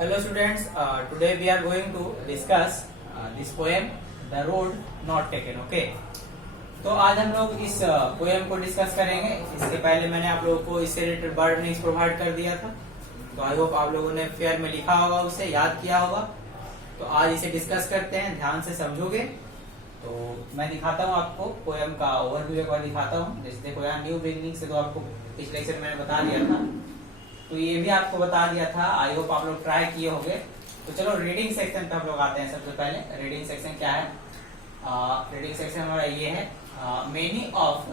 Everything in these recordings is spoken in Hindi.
Hello students, today we are going to discuss this poem, The Road Not Taken. Okay. तो आज हम लोग इस पोएम को डिस्कस करेंगे। इससे पहले मैंने आप लोगों को इससे रिलेटेड वर्ड मीनिंग्स प्रोवाइड कर दिया था, तो आई होप आप लोगों ने फेयर में लिखा होगा, उसे याद किया होगा। तो आज इसे डिस्कस करते हैं, ध्यान से समझोगे। तो मैं दिखाता हूँ आपको पोएम का ओवरव्यू, एक बार दिखाता हूँ। जैसे देखो यहाँ न्यू बिगिनिंग से तो आपको पिछले लेक्चर मैंने बता दिया था, तो ये भी आपको बता दिया था। आई होप आप लोग ट्राई किए होंगे। तो चलो रीडिंग सेक्शन पे हम लोग आते हैं। सबसे पहले रीडिंग सेक्शन क्या है? रीडिंग सेक्शन हमारा ये है, many of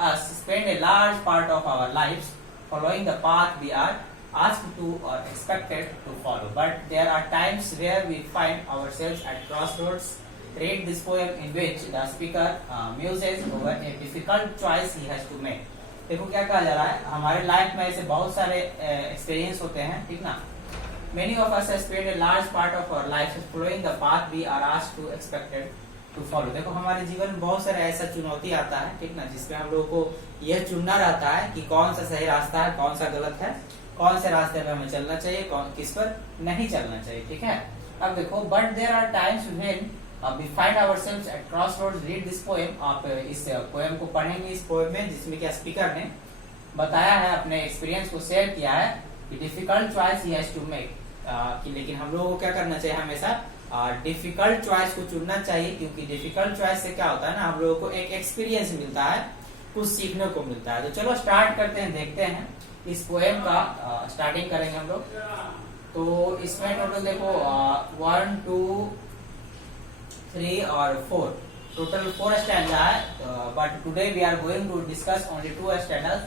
us spend a large part of our lives following the path we are asked to or expected to follow, but there are times where we find ourselves at crossroads. Read this poem in which the speaker muses over a difficult choice he has to make. देखो क्या कहा जा रहा है, हमारे लाइफ में ऐसे बहुत सारे एक्सपीरियंस होते हैं, ठीक ना। Many of us have spent a large part of our lives following the path we are asked to expected to follow. देखो हमारे जीवन में बहुत सारा ऐसा चुनौती आता है, ठीक ना, जिसमें हम लोगों को यह चुनना रहता है कि कौन सा सही रास्ता है, कौन सा गलत है, कौन से रास्ते पे हमें चलना चाहिए, कौन किस पर नहीं चलना चाहिए, ठीक है। अब देखो, but there are times when we find ourselves at crossroads. Read this poem. आप इस पोएम को पढ़ेंगे, इस पोएम में जिसमें क्या स्पीकर ने बताया है, अपने एक्सपीरियंस को शेयर किया है कि डिफिकल्ट चॉइस ही हैज टू मेक, कि लेकिन हम लोगों को क्या करना चाहिए, हमेशा डिफिकल्ट चॉइस को चुनना चाहिए, क्योंकि डिफिकल्ट चॉइस से क्या होता है ना, हम लोगों को एक एक्सपीरियंस मिलता है, कुछ सीखने को मिलता है। तो चलो स्टार्ट करते हैं, देखते हैं इस पोएम का। स्टार्टिंग करेंगे हम लोग। तो इसमें टोटल देखो 1 2 3 और 4, टोटल 4 स्टैंडा है। But today we are going to discuss only 2 stanzas.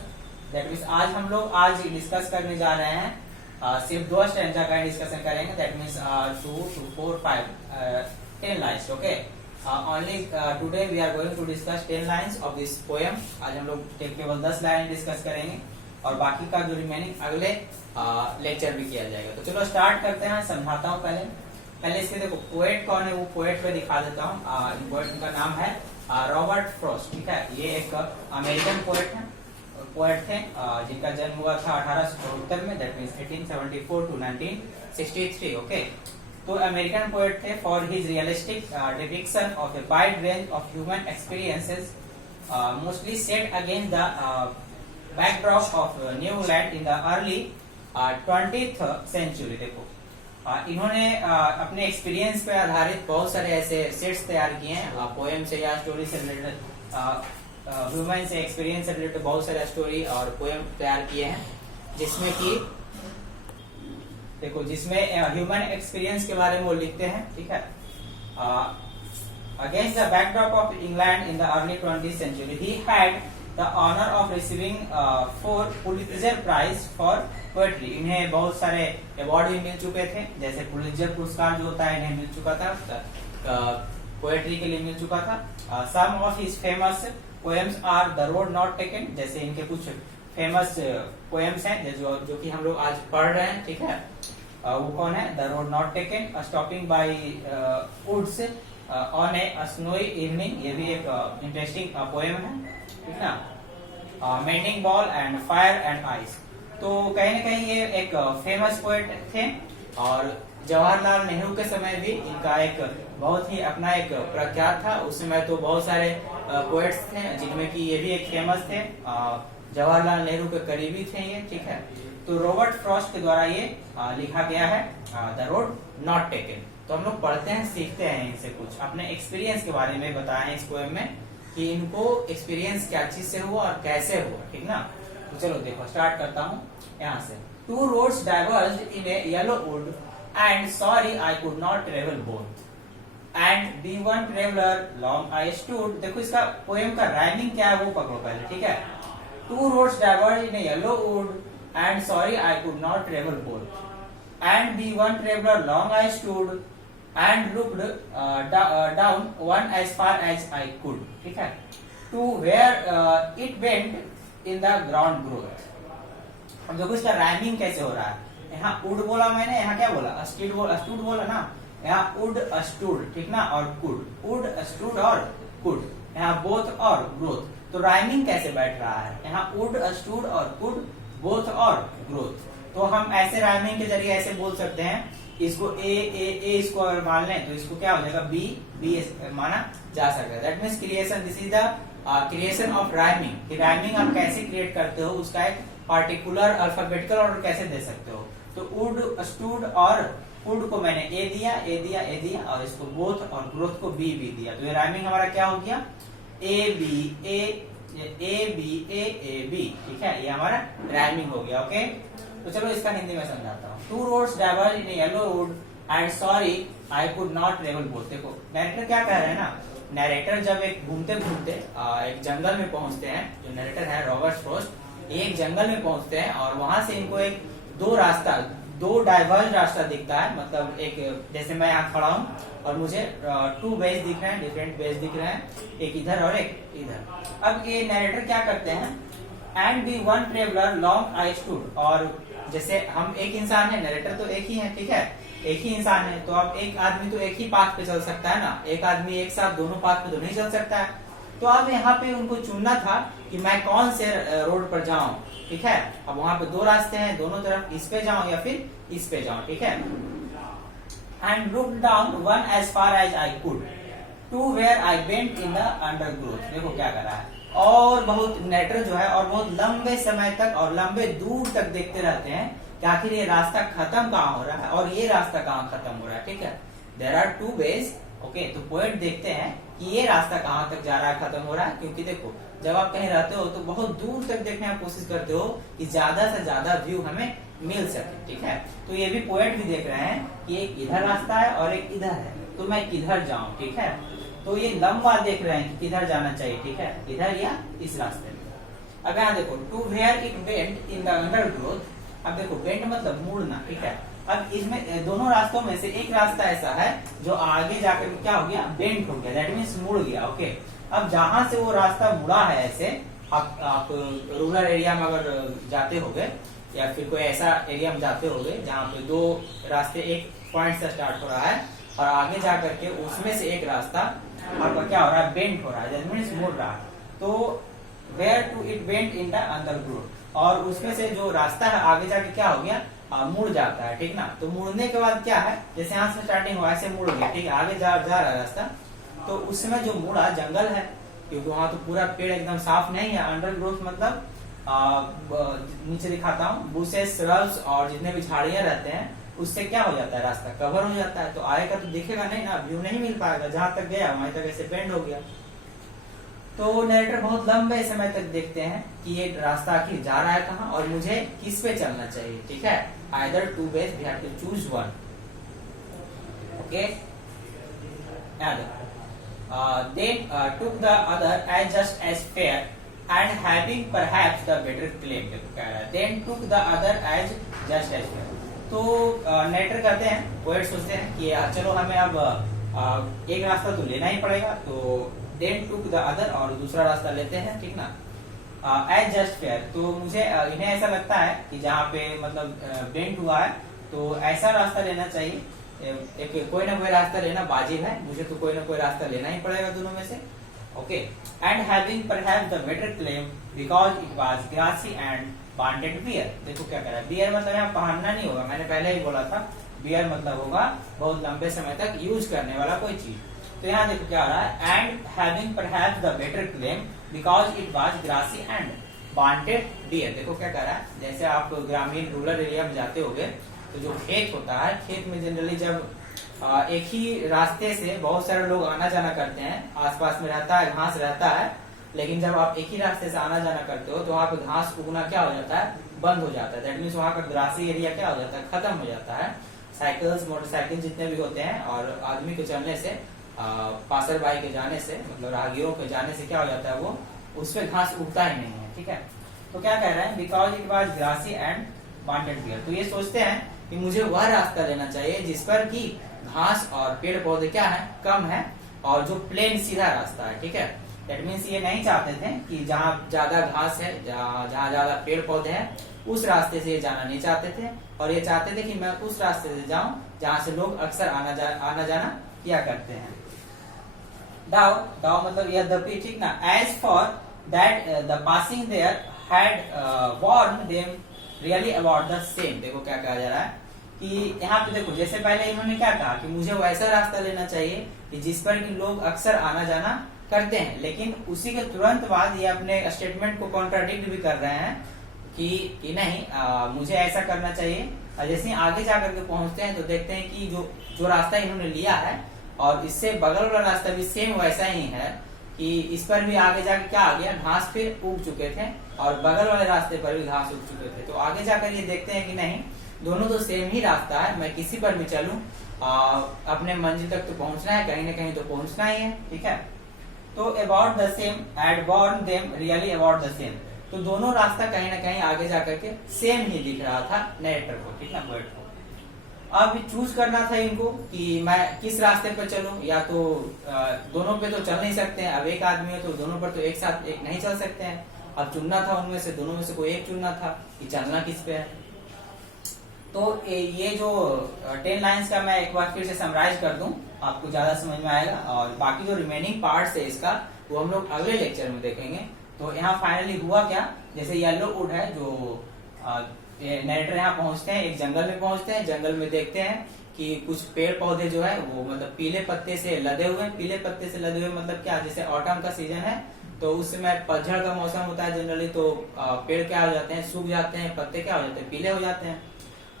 That means आज हम लोग डिस्कस करने जा रहे हैं, सिर्फ 2 स्टैंडा का डिस्कशन करेंगे। That means 2 2 4 5 10 lines. Okay, only today we are going to discuss 10 lines of this poem. आज हम लोग केवल 10 लाइन डिस्कस करेंगे और बाकी का जो रिमेनिंग अगले लेक्चर में किया जाएगा। तो चलो स्टार्ट करते हैं, समझाता हूँ। पहले इसके देखो पोएट कौन है, वो पोएट पे दिखा देता हूँ। पोएट का नाम है रॉबर्ट फ्रॉस्ट, ठीक है। ये एक अमेरिकन पोएट थे, जिनका जन्म हुआ था 1874 में, दैट मीन्स 1874 to 1963। ओके, तो अमेरिकन पोएट थे। For his realistic depiction of a wide range of human experiences mostly set against the backdrop of New England in the early 20th century। देखो इन्होंने अपने एक्सपीरियंस पे आधारित बहुत सारे ऐसे सेट्स तैयार किए हैं, पोएम से या स्टोरी से रिलेटेड, ह्यूमन से एक्सपीरियंस से रिलेटेड बहुत सारे स्टोरी और पोएम तैयार किए हैं, जिसमें कि देखो, जिसमें ह्यूमन एक्सपीरियंस के बारे में वो लिखते हैं, ठीक है। Against the backdrop of England in the early 20th century he had the honor of receiving 4 Pulitzer Prize for poetry। इन्हें बहुत सारे अवार्ड भी मिल चुके थे, जैसे पुलित्जर पुरस्कार जो होता है इन्हें मिल चुका था, पोएट्री के लिए मिल चुका था। Some of his famous poems are the road not taken. जैसे इनके कुछ फेमस पोएम्स हैं जो कि हम लोग आज पढ़ रहे हैं, ठीक है। वो कौन है? The road not taken, stopping by woods on a snowy evening, ये भी एक इंटरेस्टिंग पोएम है, ठीक ना। Mending wall and fire and ice. तो कहीं ना कहीं ये एक फेमस पोएट थे, और जवाहरलाल नेहरू के समय भी इनका एक बहुत ही अपना एक प्रख्यात था। उस समय तो बहुत सारे पोएट्स थे, जिनमें कि ये भी एक फेमस थे, जवाहरलाल नेहरू के करीबी थे ये, ठीक है। तो रॉबर्ट फ्रॉस्ट के द्वारा ये लिखा गया है, द रोड नॉट टेकन। तो हम लोग पढ़ते हैं, सीखते हैं इनसे, कुछ अपने एक्सपीरियंस के बारे में बताएं इस पोएम में, कि इनको एक्सपीरियंस क्या चीज से हुआ और कैसे हुआ, ठीक ना। तो चलो देखो, स्टार्ट करता हूँ यहाँ से। 2 roads diverged in a yellow wood, and sorry I could not travel both, and be one traveler long I stood। देखो इसका पोएम का राइमिंग क्या है वो पकड़ो पहले, ठीक है। 2 roads diverged in a yellow wood, and sorry I could not travel both, and be one traveler long I stood, and looked down one as far as I could, ठीक है, to where it went in the ground growth। अब देखो इसका राइमिंग कैसे हो रहा है। यहाँ उड बोला मैंने, यहाँ क्या बोला? स्टूड बोला ना। यहाँ उड स्टूड, ठीक ना, और कुड, उड स्टूड और कुड, यहाँ बोथ और ग्रोथ। तो राइमिंग कैसे बैठ रहा है? यहाँ उड स्टूड और कुड, बोथ और ग्रोथ। तो हम ऐसे राइमिंग के जरिए ऐसे बोल सकते हैं, इसको ए इसको अगर मान लें तो इसको क्या हो जाएगा, बी बी माना जा सकता है। That means creation, this is the creation of rhyming. कि राइमिंग आप कैसे क्रिएट करते हो, उसका एक पार्टिकुलर अल्फाबेटिकल ऑर्डर कैसे दे सकते हो। तो वुड, स्टूड और वुड को मैंने ए दिया और इसको बोथ और ग्रोथ को बी दिया। तो ये राइमिंग हमारा क्या हो गया, ए बी ए बी। ठीक है, ये हमारा राइमिंग हो गया। ओके, तो चलो इसका हिंदी में समझाता हूँ। Two roads diverge in yellow road and sorry I could not travel both. देखो नरेटर क्या कह रहे हैं ना, नरेटर जब एक घूमते घूमते एक जंगल में पहुंचते हैं, जो नरेटर है रॉबर्ट फ्रॉस्ट, एक जंगल में पहुंचते हैं और वहां से इनको एक दो डाइवर्ज रास्ता दिखता है। मतलब एक, जैसे मैं यहाँ खड़ा हूँ और मुझे टू वेज दिख रहे हैं, डिफरेंट वेज दिख रहे हैं, एक इधर और एक इधर। अब ये नरेटर क्या करते हैं, and be one traveller long I stood. और जैसे हम एक इंसान है, नरेटर तो एक ही है, ठीक है, एक ही इंसान है, तो अब एक आदमी तो एक ही पाथ पे चल सकता है ना, एक आदमी एक साथ दोनों पाथ पे तो नहीं चल सकता है। तो अब यहाँ पे उनको चुनना था कि मैं कौन से रोड पर जाऊं। ठीक है, अब वहां पे दो रास्ते हैं, दोनों तरफ इस पे जाऊं या फिर इस पे जाऊं। ठीक है, and look down one as far as I could to where I bent in the undergrowth. देखो क्या कर रहा है, और बहुत नेटर जो है और बहुत लंबे समय तक और लंबे दूर तक देखते रहते हैं कि आखिर ये रास्ता खत्म कहाँ हो रहा है और ये रास्ता कहाँ खत्म हो रहा है। ठीक है, there are two ways. Okay, तो पोएट देखते हैं कि ये रास्ता कहाँ तक जा रहा है, खत्म हो रहा है। क्योंकि देखो जब आप कहीं रहते हो तो बहुत दूर तक देखने की कोशिश करते हो कि ज्यादा से ज्यादा व्यू हमें मिल सके। ठीक है, तो ये भी पोएट भी देख रहे हैं कि एक इधर रास्ता है और एक इधर है, तो मैं किधर जाऊं। ठीक है, तो ये लंबा देख रहे हैं कि किधर जाना चाहिए। ठीक है, इधर या इस रास्ते में। अब यहाँ देखो, to where it bent in the undergrowth. अब देखो बेंट मतलब मुड़ना। ठीक है, अब इसमें दोनों रास्तों में से एक रास्ता ऐसा है जो आगे जाकर क्या हो गया, बेंट हो गया, दैट मीन्स मुड़ गया। ओके, अब जहां से वो रास्ता मुड़ा है, ऐसे आप रूरल एरिया में अगर जाते होगे या फिर कोई ऐसा एरिया में जाते होगे जहाँ पे दो रास्ते एक पॉइंट से स्टार्ट हो रहा है और आगे जा करके उसमें से एक रास्ता आपका क्या हो रहा है, बेंट हो रहा है, दैट मीन्स मुड़ रहा है। तो where to it bent in the undergrowth, और उसमें से जो रास्ता है आगे जाके क्या हो गया, मुड़ जाता है। ठीक ना, तो मुड़ने के बाद क्या है, जैसे यहाँ से स्टार्टिंग हुआ ऐसे मुड़ गया। ठीक है, आगे जा रहा है रास्ता, तो उसमें जो मुड़ा जंगल है, क्योंकि वहां तो पूरा पेड़ एकदम साफ नहीं है। अंडरग्रोथ मतलब नीचे दिखाता हूँ, बुशेस, श्रब्स और जितने भी झाड़ियां रहते हैं उससे क्या हो जाता है, रास्ता कवर हो जाता है, तो आएगा तो दिखेगा नहीं ना, व्यू नहीं मिल पाएगा। जहां तक गया वहीं तक ऐसे बेंड हो गया। तो नरेटर बहुत लंबे समय तक देखते हैं कि ये रास्ता आखिर जा रहा है कहाँ और मुझे किस पे चलना चाहिए। ठीक है, either two ways we have to choose one. Okay, they took the other as just as fair and having perhaps the better claim। देखो क्या है, then took the other as just as fair। तो नरेटर कहते हैं, पोएट सोचते हैं कि चलो हमें अब एक रास्ता तो लेना ही पड़ेगा, तो then took the other और दूसरा रास्ता लेते हैं। ठीक ना, as just fair, तो मुझे इन्हें ऐसा लगता है कि जहाँ पे मतलब बेंट हुआ है तो ऐसा रास्ता लेना चाहिए, एक कोई ना कोई रास्ता लेना वाजिब है, मुझे तो कोई ना कोई रास्ता लेना ही पड़ेगा दोनों में से। Okay, and having perhaps the better claim because it was grassy and wanted wear. देखो क्या कह रहा है, बियर मतलब यहाँ पहनना नहीं होगा, मैंने पहले ही बोला था, बियर मतलब होगा बहुत लंबे समय तक यूज करने वाला कोई चीज। तो यहाँ देखो क्या हो रहा है, and having perhaps the better claim because it was grassy and wanted wear. देखो क्या कह रहा है, जैसे आप ग्रामीण रूरल एरिया में जाते होगे तो जो खेत होता है, खेत में जनरली जब एक ही रास्ते से बहुत सारे लोग आना जाना करते हैं, आसपास में रहता है, घास रहता है, लेकिन जब आप एक ही रास्ते से आना जाना करते हो तो वहाँ पे घास उगना क्या हो जाता है, बंद हो जाता है। दैट मीन्स वहाँ का ग्रासी एरिया क्या हो जाता है, खत्म हो जाता है। साइकिल्स, मोटरसाइकिल जितने भी होते हैं और आदमी के चलने से, पासर बाई के जाने से, मतलब राहगीरों के जाने से क्या हो जाता है, वो उस पर घास उगता ही नहीं है। ठीक है, तो क्या कह रहे हैं, because it was grassy and wanted wear. तो ये सोचते हैं कि मुझे वह रास्ता लेना चाहिए जिस पर कि घास और पेड़ पौधे क्या है, कम है, और जो प्लेन सीधा रास्ता है। ठीक है, दैट मीन्स ये नहीं चाहते थे कि जहाँ ज्यादा घास है, जहाँ ज्यादा पेड़ पौधे हैं, उस रास्ते से ये जाना नहीं चाहते थे, और ये चाहते थे कि मैं उस रास्ते से जाऊं जहाँ से लोग अक्सर आना जाना किया करते हैं। दाव, दाव मतलब यद्यपि। ठीक ना, as for that the passing there had worn them really about the same. देखो क्या कहा जा रहा है कि यहाँ पे देखो, जैसे पहले इन्होंने क्या कहा कि मुझे वैसा रास्ता लेना चाहिए कि जिस पर कि लोग अक्सर आना जाना करते हैं, लेकिन उसी के तुरंत बाद ये अपने स्टेटमेंट को कॉन्ट्राडिक्ट भी कर रहे हैं कि नहीं, मुझे ऐसा करना चाहिए। जैसे आगे जाकर के पहुंचते हैं तो देखते हैं कि जो रास्ता इन्होंने लिया है और इससे बगल वाला रास्ता भी सेम वैसा ही है कि इस पर भी आगे जाके क्या आ गया, घास फिर उग चुके थे और बगल वाले रास्ते पर भी घास उग चुके थे। तो आगे जाकर ये देखते हैं कि नहीं, दोनों तो सेम ही रास्ता है, मैं किसी पर भी चलूं अपने मंजिल तक तो पहुंचना है, कहीं ना कहीं तो पहुंचना ही है, ठीक है। तो about the same had worn them really about the same, तो दोनों रास्ता कहीं ना कहीं आगे जाकर के सेम ही दिख रहा था नरेटर को, ठीक है, पोएट को। अब चूज करना था इनको कि मैं किस रास्ते पर चलूं, या तो दोनों पे तो चल नहीं सकते हैं, अब एक आदमी है तो दोनों पर तो एक साथ एक नहीं चल सकते हैं। अब चुनना था उनमें से, दोनों में से कोई एक चुनना था कि चलना किस पे है। तो ये जो 10 लाइंस का मैं एक बार फिर से समराइज कर दूं, आपको ज्यादा समझ में आएगा, और बाकी जो रिमेनिंग पार्ट्स है इसका वो हम लोग अगले लेक्चर में देखेंगे। तो यहाँ फाइनली हुआ क्या, जैसे येलो वुड है, जो नरेटर यहाँ पहुंचते हैं, एक जंगल में पहुंचते हैं, जंगल में देखते हैं कि कुछ पेड़ पौधे जो है वो मतलब पीले पत्ते से लदे हुए हैं। पीले पत्ते से लदे हुए मतलब क्या, जैसे ऑटम का सीजन है तो उस समय पतझड़ का मौसम होता है जनरली, तो पेड़ क्या हो जाते हैं, सूख जाते हैं, पत्ते क्या हो जाते हैं, पीले हो जाते हैं।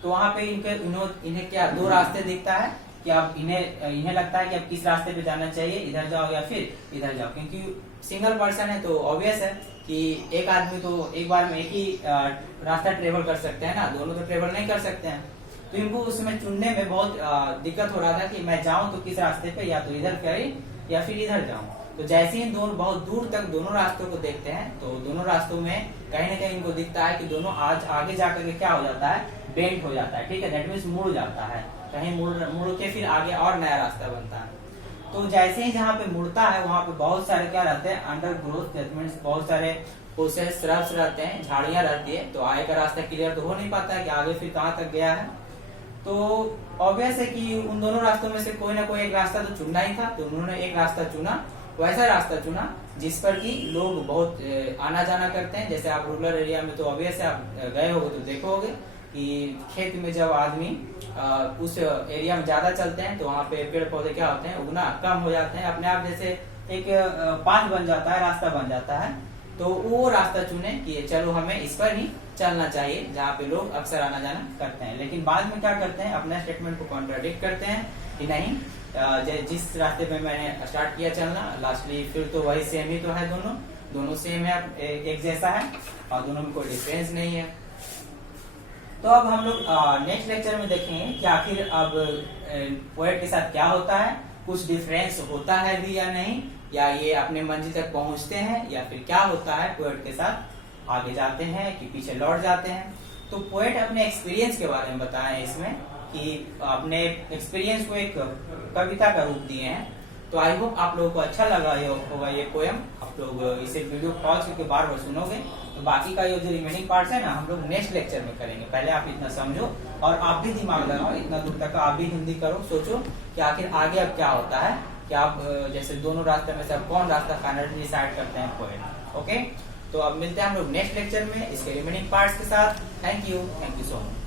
तो वहाँ पे इन्हें क्या दो रास्ते दिखता है कि अब इन्हें लगता है कि अब किस रास्ते पे जाना चाहिए, इधर जाओ या फिर इधर जाओ, क्योंकि सिंगल पर्सन है तो ऑब्वियस है कि एक आदमी तो एक बार में एक ही रास्ता ट्रेवल कर सकते हैं ना, दोनों तो ट्रेवल नहीं कर सकते हैं। तो इनको उसमें चुनने में बहुत दिक्कत हो रहा था कि मैं जाऊं तो किस रास्ते पे, या तो इधर करें या फिर इधर जाऊं। तो जैसे ही दोनों बहुत दूर तक दोनों रास्तों को देखते हैं तो दोनों रास्तों में कहीं ना कहीं इनको दिखता है कि दोनों आज आगे जाकर के क्या हो जाता है, बेंड हो जाता है, ठीक है, दैट मीन्स मुड़ जाता है, कहीं मुड़ के फिर आगे और नया रास्ता बनता है। तो जैसे ही जहाँ पे मुड़ता है वहाँ पे बहुत सारे क्या रहते हैं, अंडर ग्रोथ, दैट मीन्स बहुत सारे उससे श्रब्स रहते हैं, झाड़ियां रहती है, तो आगे का रास्ता क्लियर तो हो नहीं पाता है कि आगे फिर कहाँ तक गया है। तो ऑब्वियस है कि उन दोनों रास्तों में से कोई ना कोई एक रास्ता तो चुनना ही था, तो उन्होंने एक रास्ता चुना, वैसा रास्ता चुना जिस पर कि लोग बहुत आना जाना करते हैं। जैसे आप रूरल एरिया में तो ऑब्वियस है, आप गए होगे तो देखोगे कि खेत में जब आदमी उस एरिया में ज्यादा चलते हैं तो वहाँ पे पेड़ पौधे क्या होते हैं, उगना कम हो जाते हैं, अपने आप जैसे एक पाथ बन जाता है, रास्ता बन जाता है। तो वो रास्ता चुने कि चलो हमें इस पर ही चलना चाहिए जहाँ पे लोग अक्सर आना जाना करते हैं, लेकिन बाद में क्या करते हैं, अपने स्टेटमेंट को कॉन्ट्राडिक्ट करते हैं कि नहीं, जिस रास्ते पे मैंने स्टार्ट किया चलना, लास्टली फिर तो वही सेम ही तो है, दोनों सेम है, एक जैसा है और दोनों में कोई डिफरेंस नहीं है। तो अब हम लोग नेक्स्ट लेक्चर में देखेंगे कि आखिर अब पोएट के साथ क्या होता है, कुछ डिफरेंस होता है भी या नहीं, या ये अपने मंजिल तक पहुंचते हैं, या फिर क्या होता है पोएट के साथ, आगे जाते हैं कि पीछे लौट जाते हैं। तो पोएट अपने एक्सपीरियंस के बारे में बताए इसमें कि अपने एक्सपीरियंस को एक कविता का रूप दिए हैं। तो आई होप आप लोगों को अच्छा लगा होगा ये पोएम, आप लोग इसे वीडियो पॉज करके बार बार सुनोगे। तो बाकी का ये जो रिमेनिंग पार्ट्स है ना, हम लोग नेक्स्ट लेक्चर में करेंगे। पहले आप इतना समझो और आप भी दिमाग लगाओ, इतना दूर तक आप भी हिंदी करो, सोचो कि आखिर आगे अब क्या होता है, कि आप जैसे दोनों रास्ते में से अब कौन रास्ता फाइनली डिसाइड करते हैं पोएट। ओके, तो अब मिलते हैं हम लोग नेक्स्ट लेक्चर में इसके रिमेनिंग पार्ट्स के साथ। Thank you so much.